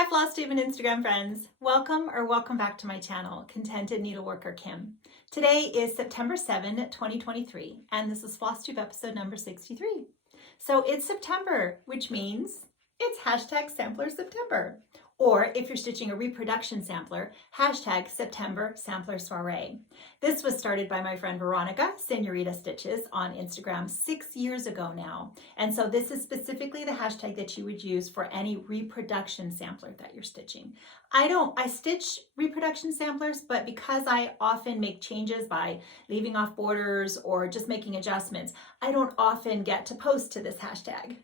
Hi Flosstube and Instagram friends. Welcome back to my channel, Contented Needleworker Kim. Today is September 7, 2023, and this is Flosstube episode number 63. So it's September, which means it's hashtag Sampler September. Or if you're stitching a reproduction sampler, hashtag September Sampler Soirée. This was started by my friend Veronica, Senorita Stitches, on Instagram 6 years ago now. And so this is specifically the hashtag that you would use for any reproduction sampler that you're stitching. I stitch reproduction samplers, but because I often make changes by leaving off borders or just making adjustments, I don't often get to post to this hashtag.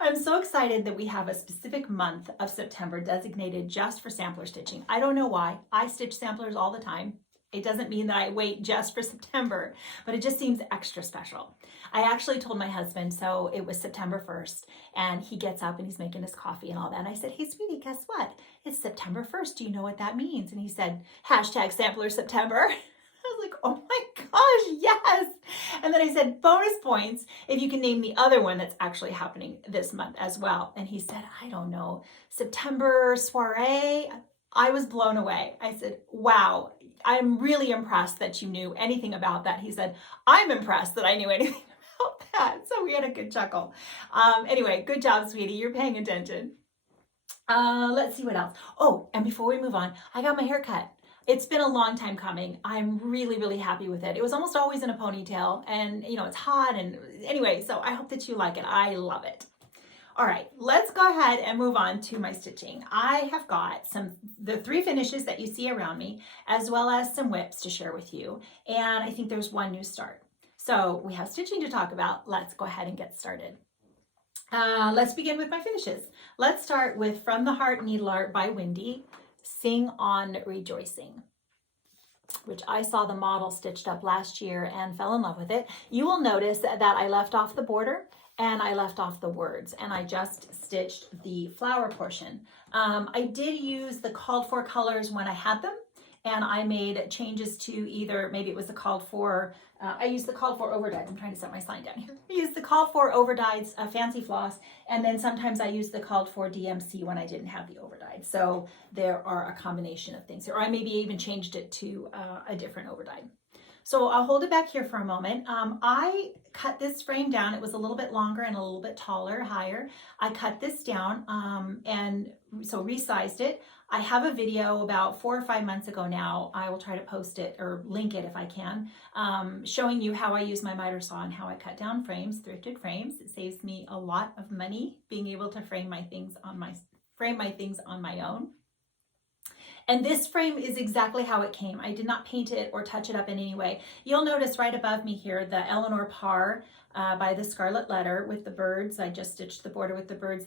I'm so excited that we have a specific month of September designated just for sampler stitching. I don't know why. I stitch samplers all the time. It doesn't mean that I wait just for September, but it just seems extra special. I actually told my husband, so it was September 1st, and he gets up and he's making his coffee and all that. And I said, hey, sweetie, guess what? It's September 1st. Do you know what that means? And he said, hashtag Sampler September. I was like, oh my gosh, yes. And then I said, bonus points if you can name the other one that's actually happening this month as well. And he said, I don't know, September Soirée. I was blown away. I said, wow, I'm really impressed that you knew anything about that. He said, I'm impressed that I knew anything about that. So we had a good chuckle. Anyway, good job, sweetie. You're paying attention. Let's see what else. Oh, and before we move on, I got my hair cut. It's been a long time coming. I'm really, really happy with it. It was almost always in a ponytail and you know, it's hot and anyway, so I hope that you like it. I love it. All right, let's go ahead and move on to my stitching. I have got the 3 finishes that you see around me, as well as some whips to share with you. And I think there's one new start. So we have stitching to talk about. Let's go ahead and get started. Let's begin with my finishes. Let's start with From the Heart Needle Art by Wendy. Sing on Rejoicing, which I saw the model stitched up last year and fell in love with it. You will notice that I left off the border and I left off the words and I just stitched the flower portion. I did use the called for colors when I had them, and I made changes to either, maybe it was the called for, I used the called for overdyes. I'm trying to set my sign down here. I used the called for overdyes, fancy floss, and then sometimes I used the called for DMC when I didn't have the overdyed. So there are a combination of things here. Or I maybe even changed it to a different overdyed. So I'll hold it back here for a moment. I cut this frame down. It was a little bit longer and a little bit taller, higher. I cut this down and so resized it. I have a video about 4 or 5 months ago now. I will try to post it or link it if I can, showing you how I use my miter saw and how I cut down frames, thrifted frames. It saves me a lot of money being able to frame my things on my own. And this frame is exactly how it came. I did not paint it or touch it up in any way. You'll notice right above me here, the Eleanor Parr by the Scarlet Letter with the birds. I just stitched the border with the birds.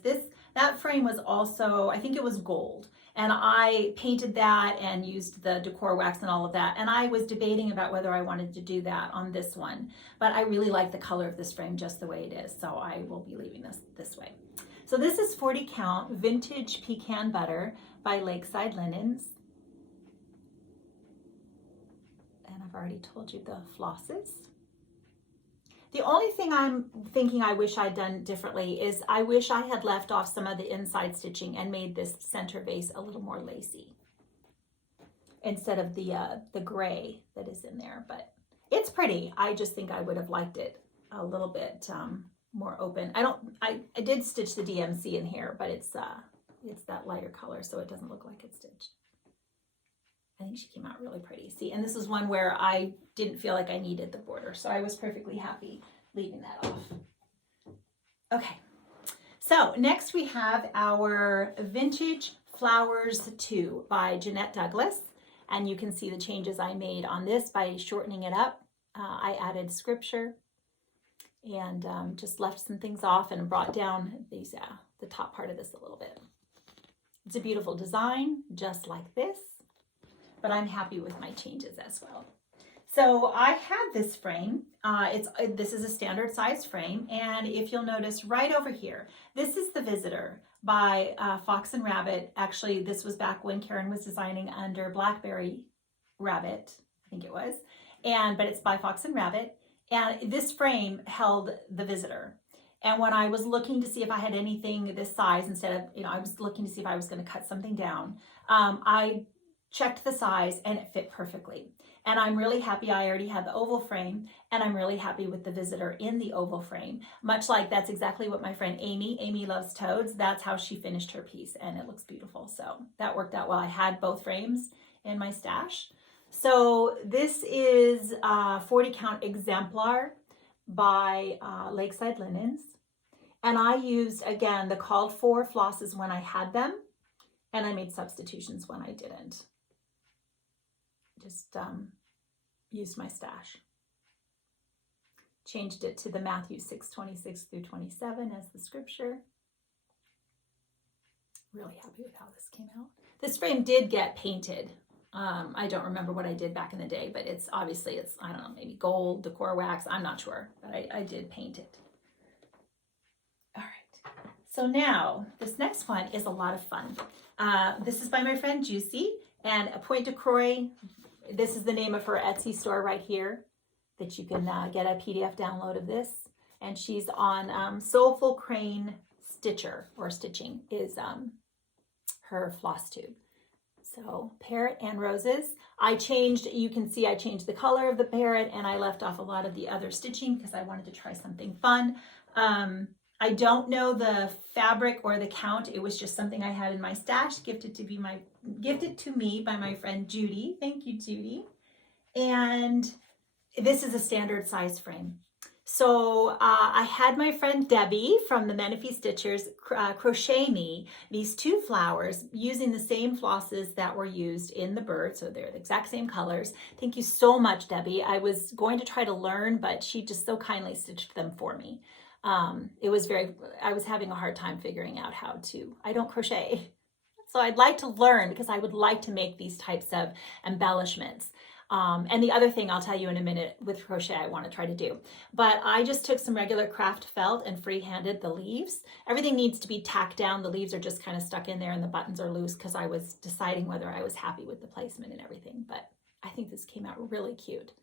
That frame was also, I think it was gold. And I painted that and used the decor wax and all of that. And I was debating about whether I wanted to do that on this one. But I really like the color of this frame just the way it is. So I will be leaving this way. So this is 40 count Vintage Pecan Butter by Lakeside Linens. And I've already told you the flosses. The only thing I'm thinking I wish I'd done differently is I wish I had left off some of the inside stitching and made this center base a little more lacy instead of the gray that is in there. But it's pretty. I just think I would have liked it a little bit more open. I did stitch the DMC in here, but it's that lighter color, so it doesn't look like it's stitched. I think she came out really pretty. See, and this is one where I didn't feel like I needed the border, so I was perfectly happy leaving that off. Okay, so next we have our Vintage Flowers 2 by Jeanette Douglas, and you can see the changes I made on this by shortening it up. I added scripture and just left some things off and brought down the top part of this a little bit. It's a beautiful design, just like this. But I'm happy with my changes as well. So I had this frame. This is a standard size frame, and if you'll notice right over here, this is The Visitor by Fox and Rabbit. Actually, this was back when Karen was designing under Blackberry Rabbit, I think it was, but it's by Fox and Rabbit. And this frame held The Visitor. And when I was looking to see if I had anything this size, instead of, I was looking to see if I was going to cut something down, I checked the size and it fit perfectly. And I'm really happy I already had the oval frame, and I'm really happy with the visitor in the oval frame. Much like that's exactly what my friend Amy loves toads, that's how she finished her piece, and it looks beautiful. So that worked out well. I had both frames in my stash. So this is a 40 count exemplar by Lakeside Linens. And I used, again, the called for flosses when I had them, and I made substitutions when I didn't. Just used my stash. Changed it to the Matthew 6:26 through 27 as the scripture. Really happy with how this came out. This frame did get painted. I don't remember what I did back in the day, but it's obviously, I don't know, maybe gold, decor wax, I'm not sure, but I did paint it. All right, so now this next one is a lot of fun. This is by my friend Juicy, and a Point de Croix. This is the name of her Etsy store right here, that you can get a PDF download of this. And she's on Soulful Crane Stitcher, or Stitching is her Flosstube. So parrot and roses. You can see I changed the color of the parrot, and I left off a lot of the other stitching because I wanted to try something fun. I don't know the fabric or the count. It was just something I had in my stash, gifted to me by my friend Judy. Thank you, Judy. And this is a standard size frame. So I had my friend Debbie from the Menifee Stitchers crochet me these two flowers using the same flosses that were used in the bird. So they're the exact same colors. Thank you so much, Debbie. I was going to try to learn, but she just so kindly stitched them for me. I was having a hard time figuring out how to, I don't crochet. So I'd like to learn, because I would like to make these types of embellishments. And the other thing I'll tell you in a minute with crochet I want to try to do. But I just took some regular craft felt and freehanded the leaves. Everything needs to be tacked down. The leaves are just kind of stuck in there and the buttons are loose, because I was deciding whether I was happy with the placement and everything. But I think this came out really cute.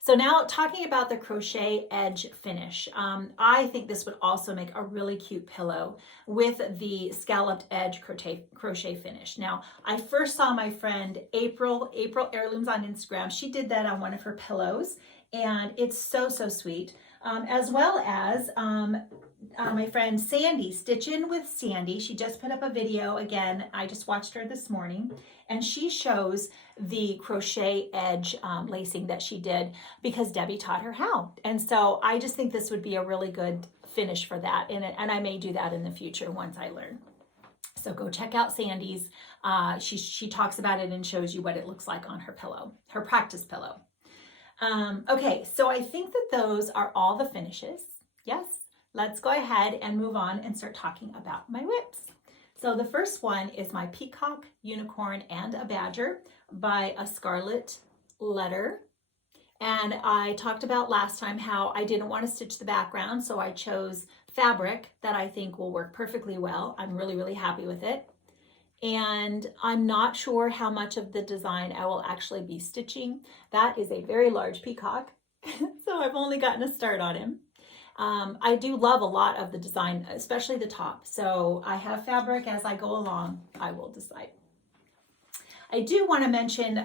So now talking about the crochet edge finish, I think this would also make a really cute pillow with the scalloped edge crochet finish. Now, I first saw my friend April Heirlooms on Instagram. She did that on one of her pillows, and it's so, so sweet. As well as my friend Sandy, Stitchin' with Sandy. She just put up a video again. I just watched her this morning, and she shows the crochet edge lacing that she did because Debbie taught her how. And so I just think this would be a really good finish for that. And I may do that in the future once I learn. So go check out Sandy's. She talks about it and shows you what it looks like on her pillow, her practice pillow. Okay, so I think that those are all the finishes. Yes, let's go ahead and move on and start talking about my whips. So the first one is my Peacock, Unicorn, and a Badger by a Scarlet Letter. And I talked about last time how I didn't want to stitch the background, so I chose fabric that I think will work perfectly well. I'm really, really happy with it. And I'm not sure how much of the design I will actually be stitching. That is a very large peacock, so I've only gotten a start on him. I do love a lot of the design, especially the top. So I have fabric as I go along. I will decide. I do want to mention,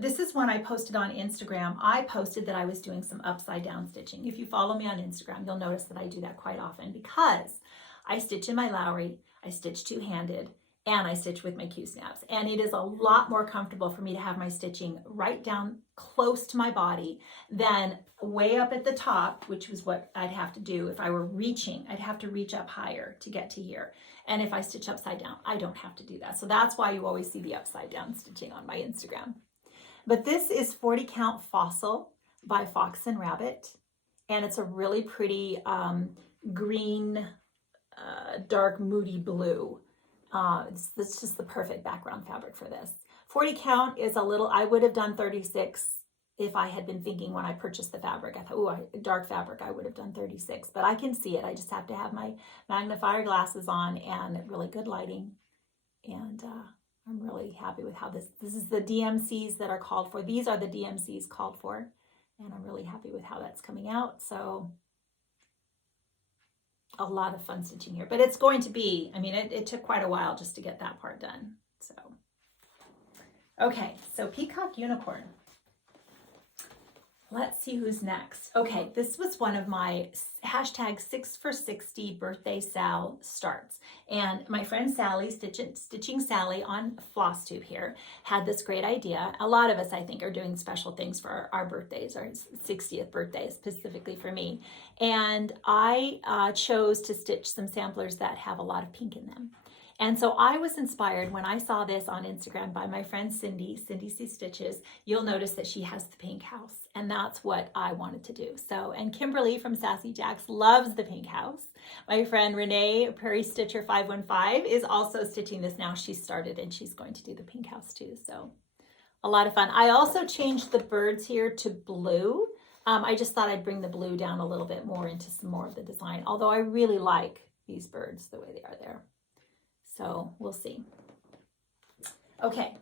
this is one I posted on Instagram. I posted that I was doing some upside down stitching. If you follow me on Instagram, you'll notice that I do that quite often because I stitch in my Lowry, I stitch two-handed, and I stitch with my Q-snaps. And it is a lot more comfortable for me to have my stitching right down close to my body than way up at the top, which was what I'd have to do if I were reaching. I'd have to reach up higher to get to here. And if I stitch upside down, I don't have to do that. So that's why you always see the upside down stitching on my Instagram. But this is 40 Count Fossil by Fox and Rabbit. And it's a really pretty green, dark, moody blue. It's just the perfect background fabric for this. 40 count is a little, I would have done 36 if I had been thinking when I purchased the fabric. I thought, oh, dark fabric, I would have done 36, but I can see it. I just have to have my magnifier glasses on and really good lighting. And I'm really happy with how this is the DMCs that are called for. These are the DMCs called for, and I'm really happy with how that's coming out. So a lot of fun stitching here, but it's going to be, I mean, it took quite a while just to get that part done. So, okay, so Peacock Unicorn. Let's see who's next. Okay, this was one of my hashtag 6 for 60 birthday Sal starts. And my friend Sally, Stitching Sally on Flosstube here, had this great idea. A lot of us, I think, are doing special things for our birthdays, our 60th birthday, specifically for me. And I chose to stitch some samplers that have a lot of pink in them. And so I was inspired when I saw this on Instagram by my friend Cindy C Stitches. You'll notice that she has the pink house, and that's what I wanted to do. So, and Kimberly from Sassy Jacks loves the pink house. My friend Renee, Prairie Stitcher 515, is also stitching this now. She started and she's going to do the pink house too. So a lot of fun. I also changed the birds here to blue. I just thought I'd bring the blue down a little bit more into some more of the design, although I really like these birds the way they are there. So we'll see. Okay,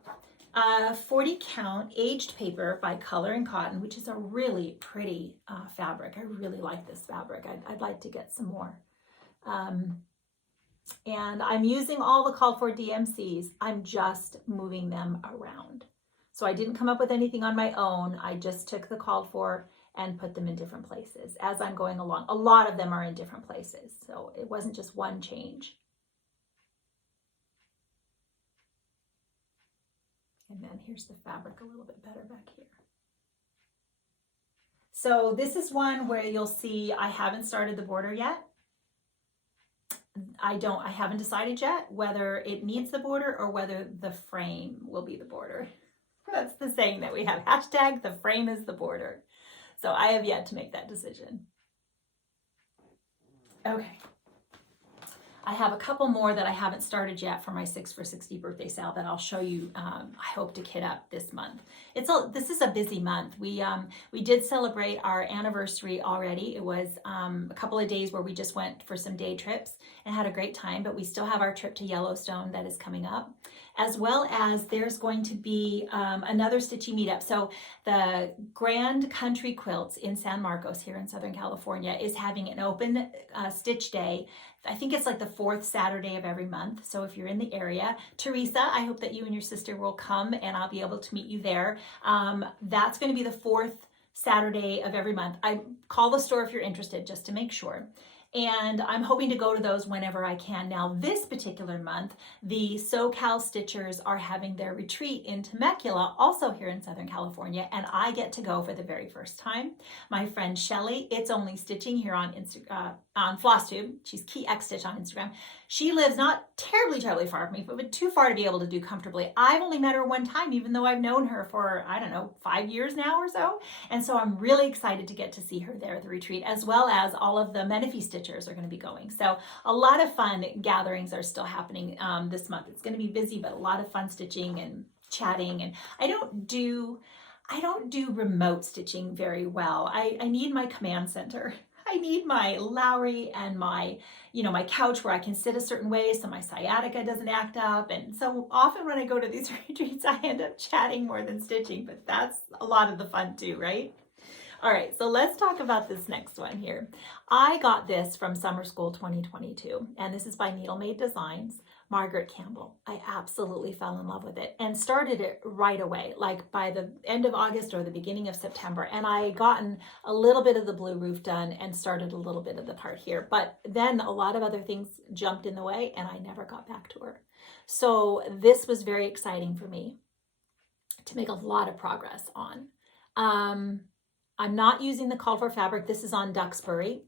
40 count aged paper by Color and Cotton, which is a really pretty fabric. I really like this fabric. I'd like to get some more. And I'm using all the called for DMCs. I'm just moving them around. So I didn't come up with anything on my own. I just took the called for and put them in different places as I'm going along. A lot of them are in different places, so it wasn't just one change. And then here's the fabric a little bit better back here. So this is one where you'll see I haven't started the border yet. I haven't decided yet whether it needs the border or whether the frame will be the border. That's the saying that we have, hashtag the frame is the border. So I have yet to make that decision. Okay. I have a couple more that I haven't started yet for my 6 for 60 birthday sale that I'll show you. I hope to kit up this month. This is a busy month. We did celebrate our anniversary already. It was a couple of days where we just went for some day trips and had a great time, but we still have our trip to Yellowstone that is coming up, as well as there's going to be another stitching meetup. So the Grand Country Quilts in San Marcos here in Southern California is having an open stitch day. I think it's like the 4th Saturday of every month. So if you're in the area, Teresa, I hope that you and your sister will come and I'll be able to meet you there. That's going to be the 4th Saturday of every month. I call the store if you're interested, just to make sure. And I'm hoping to go to those whenever I can. Now, this particular month, the SoCal Stitchers are having their retreat in Temecula, also here in Southern California, and I get to go for the very first time. My friend Shelly, It's Only Stitching here on Flosstube, she's Key X Stitch on Instagram. She lives not terribly far from me, but too far to be able to do comfortably. I've only met her one time, even though I've known her for, I don't know, 5 years now or so. And so I'm really excited to get to see her there at the retreat, as well as all of the Menifee Stitchers are going to be going. So a lot of fun gatherings are still happening this month. It's going to be busy, but a lot of fun stitching and chatting. And I don't do remote stitching very well. I need my command center. I need my Lowry and my couch where I can sit a certain way so my sciatica doesn't act up. And so often when I go to these retreats, I end up chatting more than stitching, but that's a lot of the fun too, right? All right, so let's talk about this next one here. I got this from Summer School 2022, and this is by Needle Made Designs. Margaret Campbell. I absolutely fell in love with it and started it right away, like by the end of August or the beginning of September. And I had gotten a little bit of the blue roof done and started a little bit of the part here. But then a lot of other things jumped in the way and I never got back to her. So this was very exciting for me to make a lot of progress on. I'm not using the called for fabric. This is on Duxbury.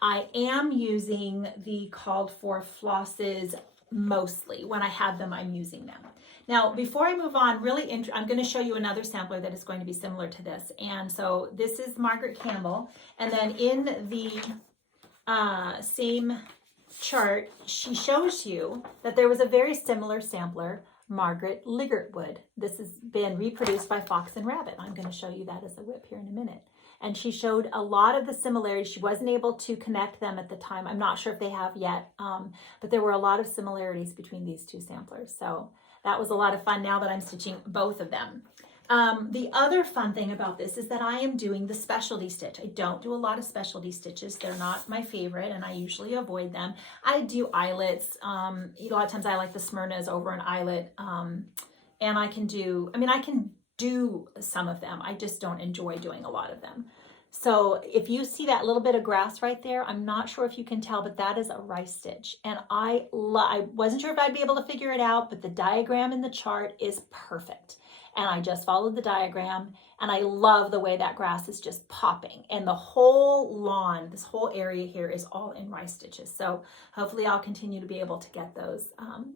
I am using the called for flosses mostly. When I have them, I'm using them. Now, before I move on, I'm going to show you another sampler that is going to be similar to this. And so this is Margaret Campbell. And then in the same chart, she shows you that there was a very similar sampler, Margaret Ligertwood. This has been reproduced by Fox and Rabbit. I'm going to show you that as a whip here in a minute. And she showed a lot of the similarities. She wasn't able to connect them at the time. I'm not sure if they have yet, but there were a lot of similarities between these two samplers. So that was a lot of fun now that I'm stitching both of them. The other fun thing about this is that I am doing the specialty stitch. I don't do a lot of specialty stitches. They're not my favorite, and I usually avoid them. I do eyelets. A lot of times I like the Smyrnas over an eyelet, and I can do some of them. I just don't enjoy doing a lot of them. So if you see that little bit of grass right there, I'm not sure if you can tell, but that is a rice stitch. And I wasn't sure if I'd be able to figure it out, but the diagram in the chart is perfect. And I just followed the diagram, and I love the way that grass is just popping. And the whole lawn, this whole area here is all in rice stitches. So hopefully I'll continue to be able to get those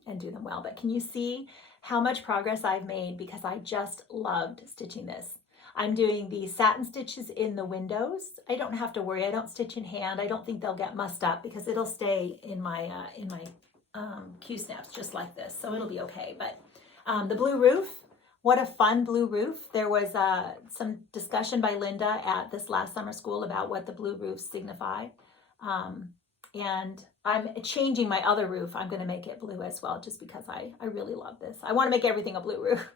and do them well. But can you see how much progress I've made because I just loved stitching this? I'm doing the satin stitches in the windows. I don't have to worry. I don't stitch in hand. I don't think they'll get mussed up because it'll stay in my Q-snaps just like this. So it'll be okay. But the blue roof, what a fun blue roof. There was some discussion by Linda at this last summer school about what the blue roofs signify. And I'm changing my other roof. I'm going to make it blue as well, just because I really love this. I want to make everything a blue roof.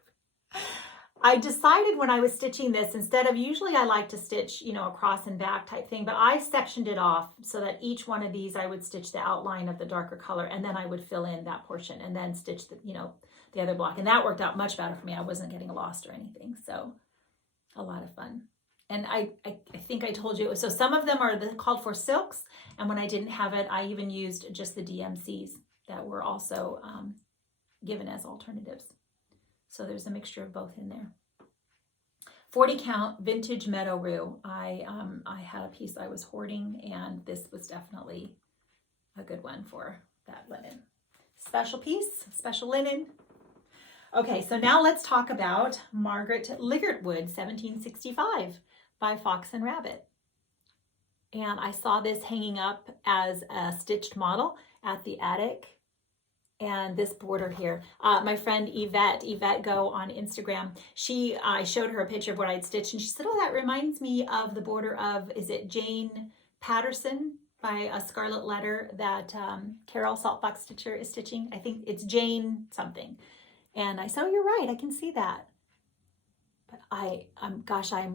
I decided when I was stitching this, instead of, usually I like to stitch, across and back type thing, but I sectioned it off so that each one of these I would stitch the outline of the darker color, and then I would fill in that portion and then stitch the other block. And that worked out much better for me. I wasn't getting lost or anything. So a lot of fun. And I think I told you, so some of them are called for silks. And when I didn't have it, I even used just the DMCs that were also given as alternatives. So there's a mixture of both in there. 40 count vintage meadow rue. I had a piece I was hoarding, and this was definitely a good one for that linen. Special piece, special linen. Okay, so now let's talk about Margaret Ligertwood, 1765 by Fox and Rabbit. And I saw this hanging up as a stitched model at the attic. And this border here, my friend Yvette Go on Instagram, I showed her a picture of what I'd stitched, and she said, oh, that reminds me of the border of, is it Jane Patterson by A Scarlet Letter that Carol Saltbox Stitcher is stitching? I think it's Jane something. And I said, oh, you're right, I can see that. But I'm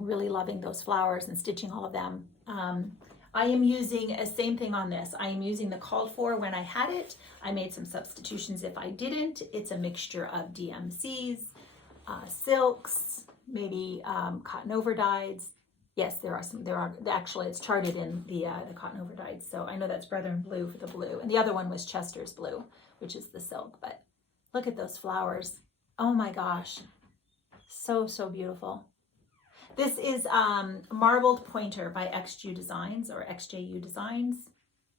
really loving those flowers and stitching all of them. I am using a same thing on this. I am using the called for when I had it. I made some substitutions if I didn't. It's a mixture of DMCs, silks, maybe cotton over dyes. Yes, actually it's charted in the cotton over dyes. So I know that's Brethren Blue for the blue. And the other one was Chester's Blue, which is the silk. But look at those flowers. Oh my gosh. So, so beautiful. This is Marbled Pointer by XJU Designs or XJU Designs.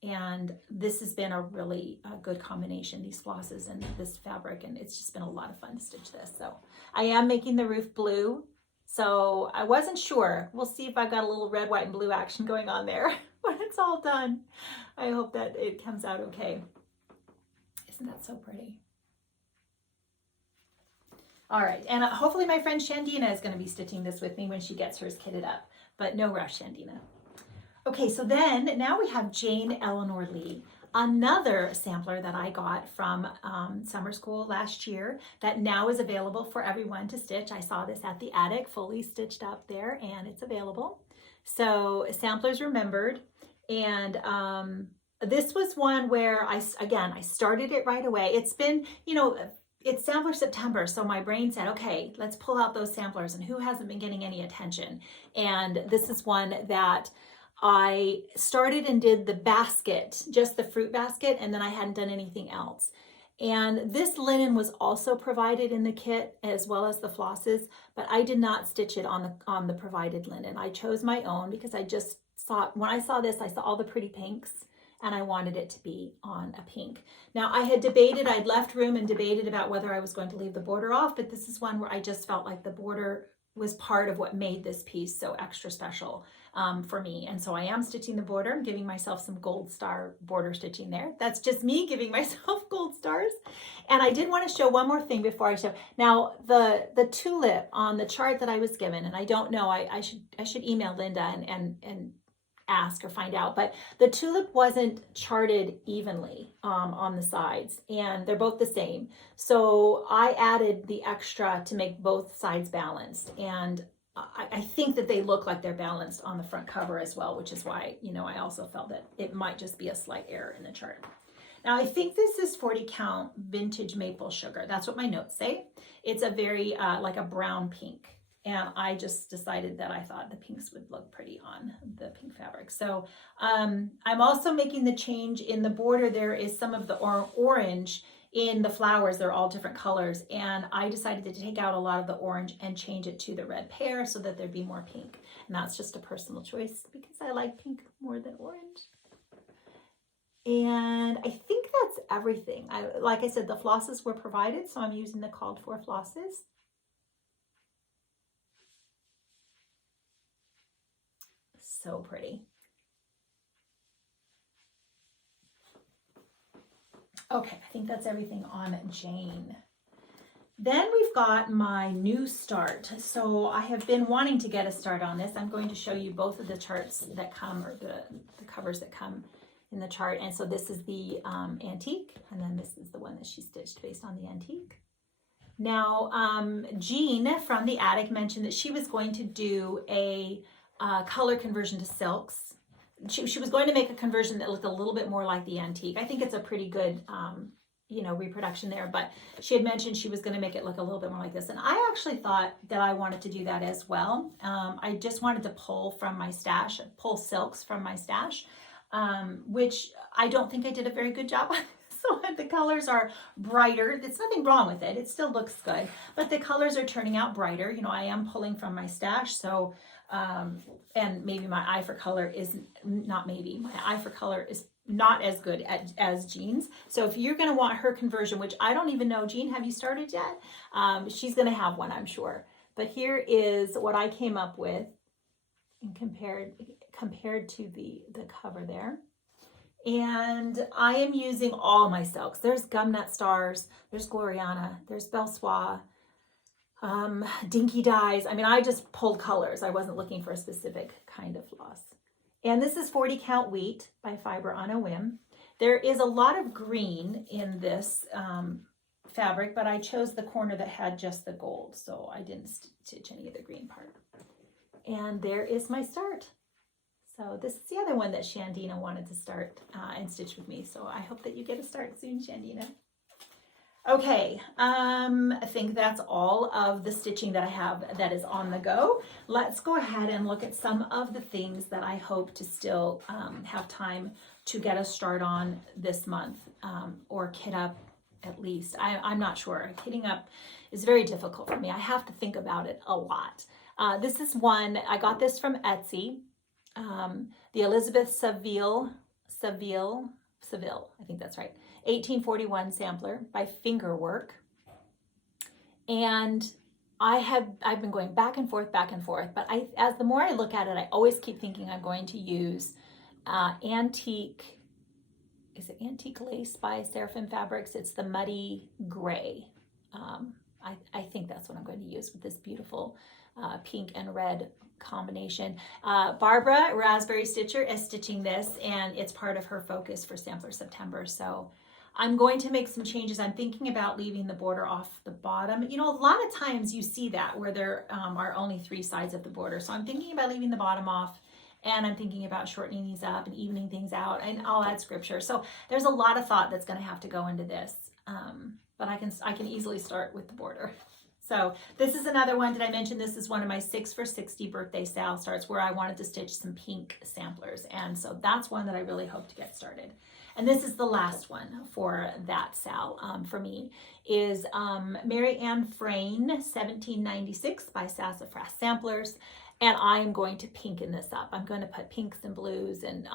And this has been a really good combination, these flosses and this fabric. And it's just been a lot of fun to stitch this. So I am making the roof blue. So I wasn't sure. We'll see if I've got a little red, white, and blue action going on there when it's all done. I hope that it comes out okay. Isn't that so pretty? All right, and hopefully my friend Shandina is going to be stitching this with me when she gets hers kitted up, but no rush, Shandina. Okay, so then now we have Jane Eleanor Lee, another sampler that I got from summer school last year that now is available for everyone to stitch. I saw this at the attic, fully stitched up there, and it's available. So samplers remembered, and this was one where I started it right away. It's been, it's Sampler September, so my brain said, okay, let's pull out those samplers and who hasn't been getting any attention. And this is one that I started and did the basket, just the fruit basket, and then I hadn't done anything else. And this linen was also provided in the kit as well as the flosses, but I did not stitch it on the provided linen. I chose my own because I just saw, when I saw this, I saw all the pretty pinks, and I wanted it to be on a pink. Now I had debated, I'd left room and debated about whether I was going to leave the border off, but this is one where I just felt like the border was part of what made this piece so extra special for me. And so I am stitching the border. I'm giving myself some gold star border stitching there. That's just me giving myself gold stars. And I did want to show one more thing before I show. Now the tulip on the chart that I was given, and I don't know, I should email Linda and ask or find out, but the tulip wasn't charted evenly on the sides, and they're both the same. So I added the extra to make both sides balanced, and I think that they look like they're balanced on the front cover as well, which is why, you know, I also felt that it might just be a slight error in the chart. Now, I think this is 40 count vintage maple sugar. That's what my notes say. It's a very, like a brown pink. And I just decided that I thought the pinks would look pretty on the pink fabric. So I'm also making the change in the border. There is some of the orange in the flowers. They're all different colors. And I decided to take out a lot of the orange and change it to the red pear so that there'd be more pink. And that's just a personal choice because I like pink more than orange. And I think that's everything. Like I said, the flosses were provided, so I'm using the called for flosses. So pretty. Okay, I think that's everything on Jane. Then we've got my new start. So I have been wanting to get a start on this. I'm going to show you both of the charts that come, or the covers that come in the chart. And so this is the antique, and then this is the one that she stitched based on the antique. Now, Jean from the attic mentioned that she was going to do a color conversion to silks. She was going to make a conversion that looked a little bit more like the antique. I think it's a pretty good, you know, reproduction there, but she had mentioned she was going to make it look a little bit more like this. And I actually thought that I wanted to do that as well. I just wanted to pull from my stash, pull silks from my stash, which I don't think I did a very good job on. So the colors are brighter. There's nothing wrong with it. It still looks good, but the colors are turning out brighter. You know, I am pulling from my stash. So, and maybe my eye for color is not maybe. My eye for color is not as good as Jean's. So if you're going to want her conversion, which I don't even know, Jean, have you started yet? She's going to have one, I'm sure. But here is what I came up with and compared to the cover there. And I am using all my silks. There's Gumnut Stars, there's Gloriana, there's Belsois, Dinky Dyes. I mean, I just pulled colors. I wasn't looking for a specific kind of floss. And this is 40 count wheat by Fiber on a Whim. There is a lot of green in this fabric, but I chose the corner that had just the gold, so I didn't stitch any of the green part. And there is my start. So this is the other one that Shandina wanted to start and stitch with me. So I hope that you get a start soon, Shandina. Okay, I think that's all of the stitching that I have that is on the go. Let's go ahead and look at some of the things that I hope to still have time to get a start on this month, or kit up at least. I'm not sure. Kitting up is very difficult for me. I have to think about it a lot. This is one, I got this from Etsy. The Elizabeth Saville, I think that's right, 1841 sampler by Fingerwork. And I've been going back and forth, but as the more I look at it, I always keep thinking I'm going to use antique lace by Seraphim Fabrics. It's the muddy gray. I think that's what I'm going to use with this beautiful pink and red combination. Barbara Raspberry Stitcher is stitching this, and it's part of her focus for Sampler September. So I'm going to make some changes. I'm thinking about leaving the border off the bottom. You know, a lot of times you see that where there are only 3 sides of the border. So I'm thinking about leaving the bottom off, and I'm thinking about shortening these up and evening things out, and I'll add scripture. So there's a lot of thought that's going to have to go into this, but I can easily start with the border. So this is another one. Did I mention this is one of my 6 for $60 birthday sale starts where I wanted to stitch some pink samplers. And so that's one that I really hope to get started. And this is the last one for that sale for me is Mary Ann Frayne, 1796 by Sassafras Samplers. And I am going to pinken this up. I'm going to put pinks and blues and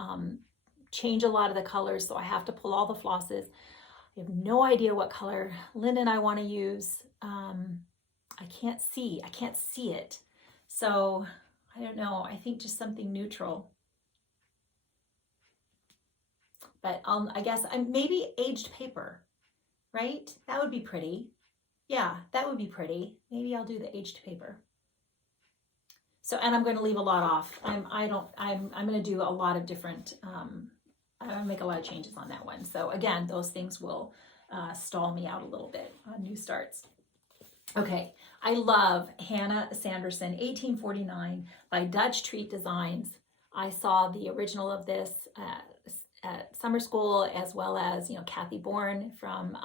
change a lot of the colors. So I have to pull all the flosses. I have no idea what color linen I want to use. I can't see it. So I don't know. I think just something neutral. But I guess maybe aged paper, right? That would be pretty. Yeah, that would be pretty. Maybe I'll do the aged paper. So, and I'm going to leave a lot off. I'm going to do a lot of different, I'm going to make a lot of changes on that one. So again, those things will stall me out a little bit on new starts. Okay, I love Hannah Sanderson, 1849 by Dutch Treat Designs. I saw the original of this at summer school, as well as, Kathy Bourne from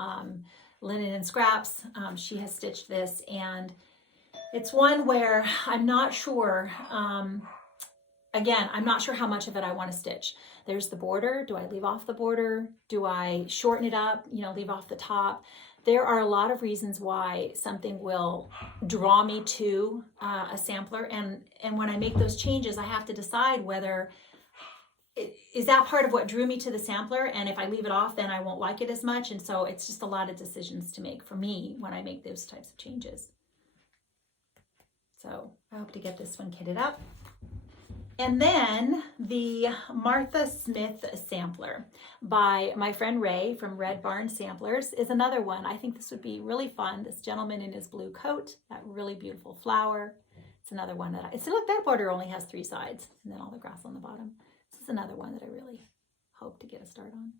Linen and Scraps. She has stitched this, and it's one where I'm not sure, again, I'm not sure how much of it I want to stitch. There's the border. Do I leave off the border? Do I shorten it up, leave off the top? There are a lot of reasons why something will draw me to a sampler. And when I make those changes, I have to decide whether, is that part of what drew me to the sampler? And if I leave it off, then I won't like it as much. And so it's just a lot of decisions to make for me when I make those types of changes. So I hope to get this one kitted up. And then the Martha Smith sampler by my friend Ray from Red Barn Samplers is another one. I think this would be really fun. This gentleman in his blue coat, that really beautiful flower. It's another one that look, that border only has 3 sides and then all the grass on the bottom. This is another one that I really hope to get a start on.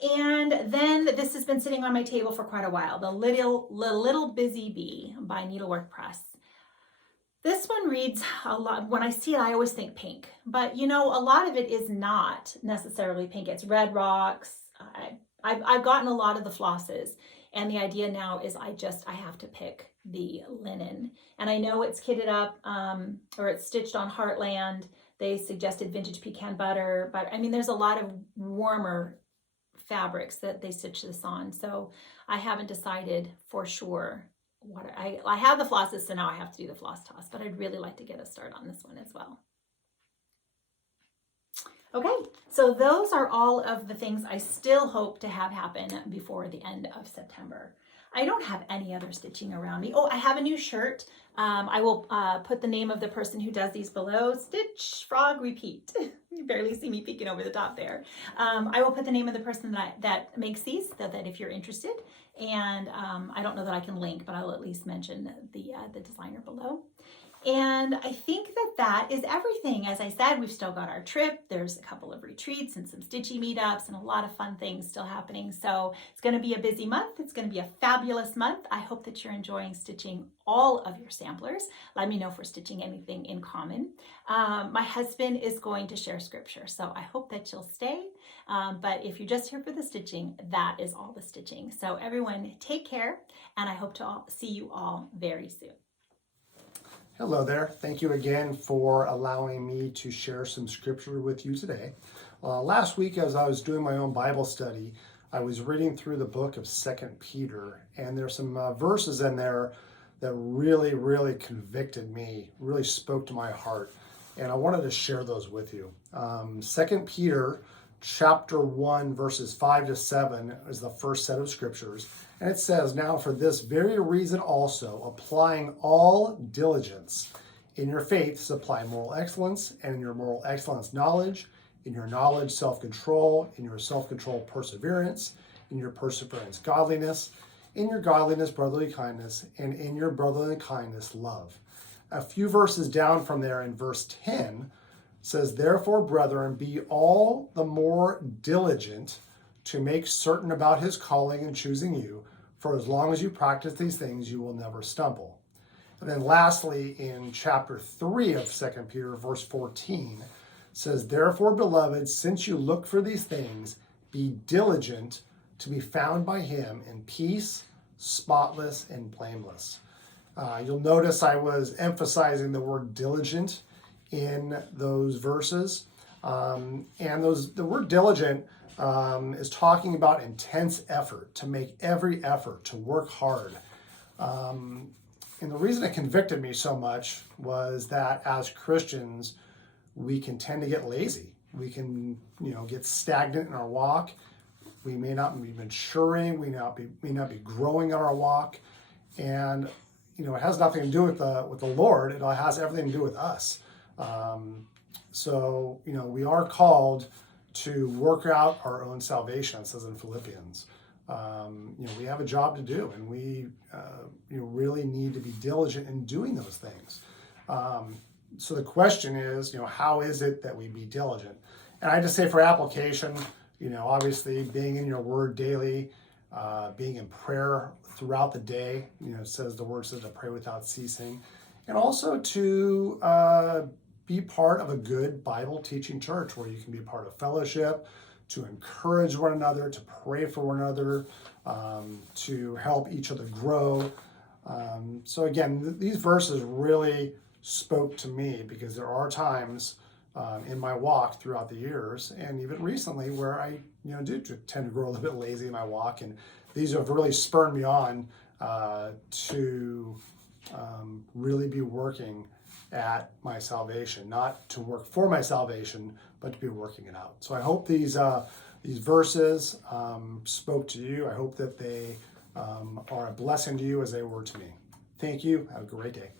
And then this has been sitting on my table for quite a while. The Little Busy Bee by Needlework Press. This one reads a lot. When I see it, I always think pink, but a lot of it is not necessarily pink. It's red rocks. I've gotten a lot of the flosses, and the idea now is I have to pick the linen. And I know it's kitted up, or it's stitched on Heartland. They suggested vintage pecan butter, but I mean, there's a lot of warmer fabrics that they stitch this on. So I haven't decided for sure what I have the flosses, so now I have to do the floss toss, but I'd really like to get a start on this one as well. Okay, so those are all of the things I still hope to have happen before the end of September. I don't have any other stitching around me. Oh, I have a new shirt. I will put the name of the person who does these below. Stitch, Frog, Repeat. You barely see me peeking over the top there. I will put the name of the person that makes these, so that if you're interested. And I don't know that I can link, but I'll at least mention the designer below. And I think that is everything. As I said, we've still got our trip. There's a couple of retreats and some stitchy meetups and a lot of fun things still happening. So it's going to be a busy month. It's going to be a fabulous month. I hope that you're enjoying stitching all of your samplers. Let me know if we're stitching anything in common. My husband is going to share scripture, so I hope that you'll stay. But if you're just here for the stitching, that is all the stitching. So everyone, take care, and I hope to see you all very soon. Hello there. Thank you again for allowing me to share some scripture with you today. Last week, as I was doing my own Bible study, I was reading through the book of 2 Peter, and there's some verses in there that really, really convicted me, really spoke to my heart, and I wanted to share those with you. 2 Peter chapter 1, verses 5 to 7 is the first set of scriptures. And it says, "Now for this very reason also, applying all diligence, in your faith supply moral excellence, and in your moral excellence knowledge, in your knowledge self-control, in your self-control perseverance, in your perseverance godliness, in your godliness brotherly kindness, and in your brotherly kindness love." A few verses down from there in verse 10 says, "Therefore, brethren, be all the more diligent to make certain about his calling and choosing you, for as long as you practice these things, you will never stumble." And then lastly, in chapter 3 of 2 Peter, verse 14, says, "Therefore, beloved, since you look for these things, be diligent to be found by him in peace, spotless, and blameless." You'll notice I was emphasizing the word diligent in those verses. And the word diligent is talking about intense effort, to make every effort, to work hard. And the reason it convicted me so much was that as Christians, we can tend to get lazy. We can, get stagnant in our walk. We may not be maturing. We may not be growing in our walk. And, it has nothing to do with the Lord. It has everything to do with us. So, we are called to work out our own salvation, it says in Philippians. we have a job to do, and we really need to be diligent in doing those things. So the question is, how is it that we be diligent? And I just say for application, obviously being in your word daily, being in prayer throughout the day, the word says to pray without ceasing, and also to be part of a good Bible teaching church where you can be part of fellowship, to encourage one another, to pray for one another, to help each other grow. So again, these verses really spoke to me because there are times in my walk throughout the years, and even recently, where I do tend to grow a little bit lazy in my walk, and these have really spurred me on to really be working at my salvation, not to work for my salvation, but to be working it out. So I hope these verses spoke to you. I hope that they are a blessing to you as they were to me. Thank you. Have a great day.